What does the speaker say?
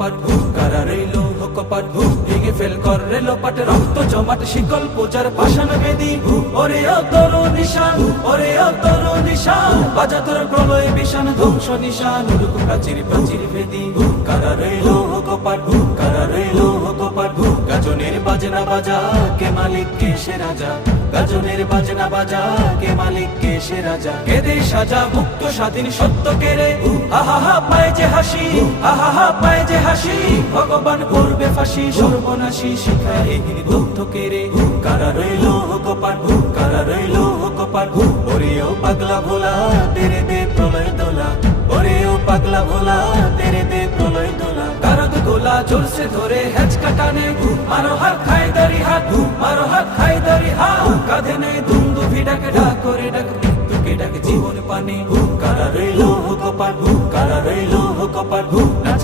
কপাট কারা রইল কপাট ভেঙে ফেল কর রেল পাট রক্ত জমাট শিকল পূজার পাষাণ বেদি ওরে অতর নিশান ওরে অতর নিশান বাজা তোর প্রলয় বিশান ধ্বংস নিশান উড়ুক প্রাচীর প্রাচীর ভেদি কারা রইল কপাট কারা রইল কপাট গাজনের বাজনা বাজা কে মালিক কে সে রাজা গাজনের বাজনা বাজা কে মালিক কে সে রাজা কেদে সাজা মুক্ত স্বাধীন সত্য কেড়ে আহা পায় যে হাসি আহা পায় যে হাসি ভগবান করবে ফাঁসি সর্বনাশী শিখায় এগিয়ে দগ্ধ কেড়ে কারা রইল কপাট কারা রইল কপাট ওরেও পাগলা ভোলা তেরে দে প্রলয় দোলা ওরেও পাগলা ভোলা তেরে দে প্রলয় দোলা কারদ গোলা জোরসে ধরে হেঁচ কাটানে মারো হাত খায় দারি হাত মারো হাত খায় দারি হাত কাঁধে নেই দুন্দু ভিড়াকে ডাক করে ডাক মৃত্যুকে ডাকে জীবন পানে কারা রইল কপাট কারা রইল কপাট নাচে